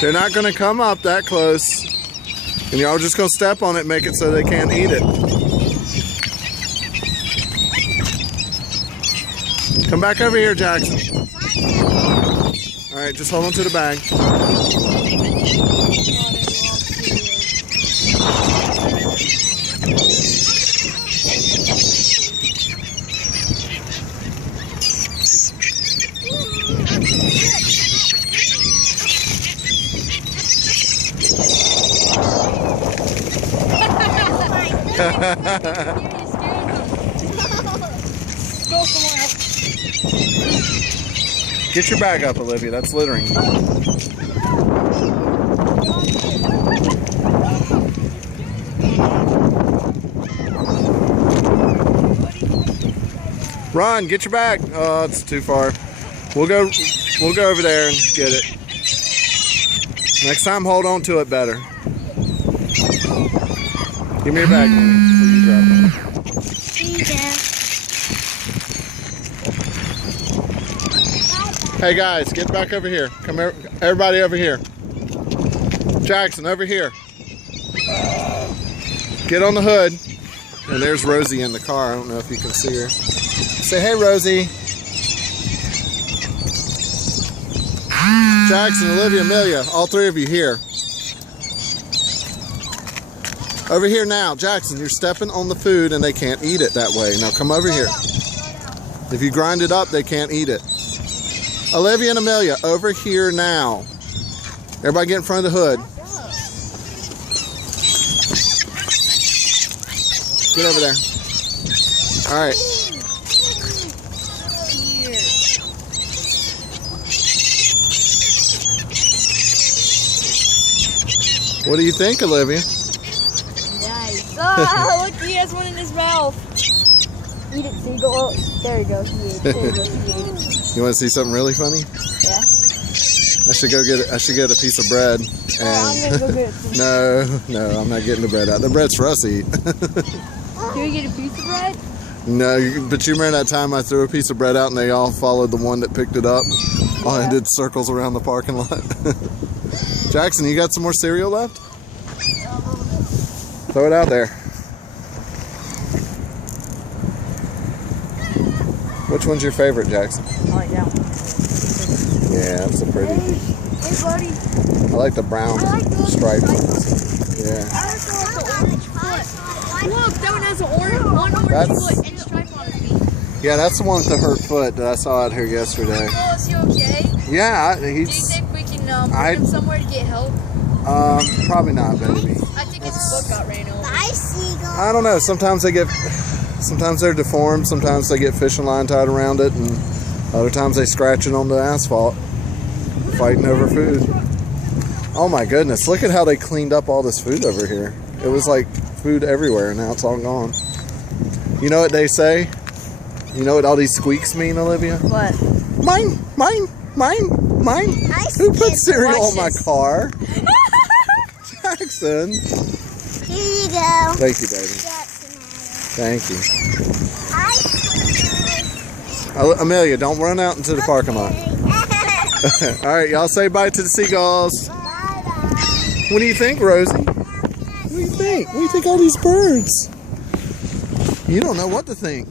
They're not going to come up that close. And y'all just going to step on it and make it so they can't eat it. Come back over here, Jackson. All right, just hold on to the bag. Go somewhere else. Get your bag up, Olivia. That's littering. Run, get your bag. Oh, it's too far. We'll go over there and get it. Next time, hold on to it better. Give me your bag, Minnie, before you drop it. Hey guys, get back over here. Come here, everybody over here. Jackson, over here. Get on the hood. And there's Rosie in the car. I don't know if you can see her. Say hey, Rosie. Jackson, Olivia, Amelia, all three of you here. Over here now. Jackson, you're stepping on the food and they can't eat it that way. Now come over here. If you grind it up, they can't eat it. Olivia and Amelia, over here now. Everybody get in front of the hood. Get over there. All right. What do you think, Olivia? Nice. Oh, look, he has one in his mouth. Eat it, Seagull. There you go. He ate it. There you go. He ate it. You want to see something really funny? Yeah. I should get a piece of bread. And I'm gonna go get it. No, I'm not getting the bread out. The bread's for us to eat. Can we get a piece of bread? No, but you remember that time I threw a piece of bread out and they all followed the one that picked it up? Yeah. Oh, and did circles around the parking lot. Jackson, you got some more cereal left? Throw it out there. Which one's your favorite, Jackson? I like that one. Yeah, that's a pretty. Hey, buddy. I like the brown stripe ones. Yeah. I like the orange foot. Look, that one has an orange foot and stripe on his feet. Yeah, that's the one with the hurt foot that I saw out here yesterday. Oh, is he okay? Yeah, Do you think we can put him somewhere to get help? Probably not, baby. I think his foot got ran over. I don't know. Sometimes they're deformed. Sometimes they get fishing line tied around it, and other times they scratch it on the asphalt, fighting over food. Oh my goodness! Look at how they cleaned up all this food over here. It was like food everywhere, and now it's all gone. You know what they say? You know what all these squeaks mean, Olivia? What? Mine, mine, mine, mine. Who put cereal on my car? Jackson. Here you go. Thank you, baby. Thank you. Amelia, don't run out into the parking lot. All right, y'all say bye to the seagulls. Bye-bye. What do you think, Rosie? What do you think? What do you think of all these birds? You don't know what to think.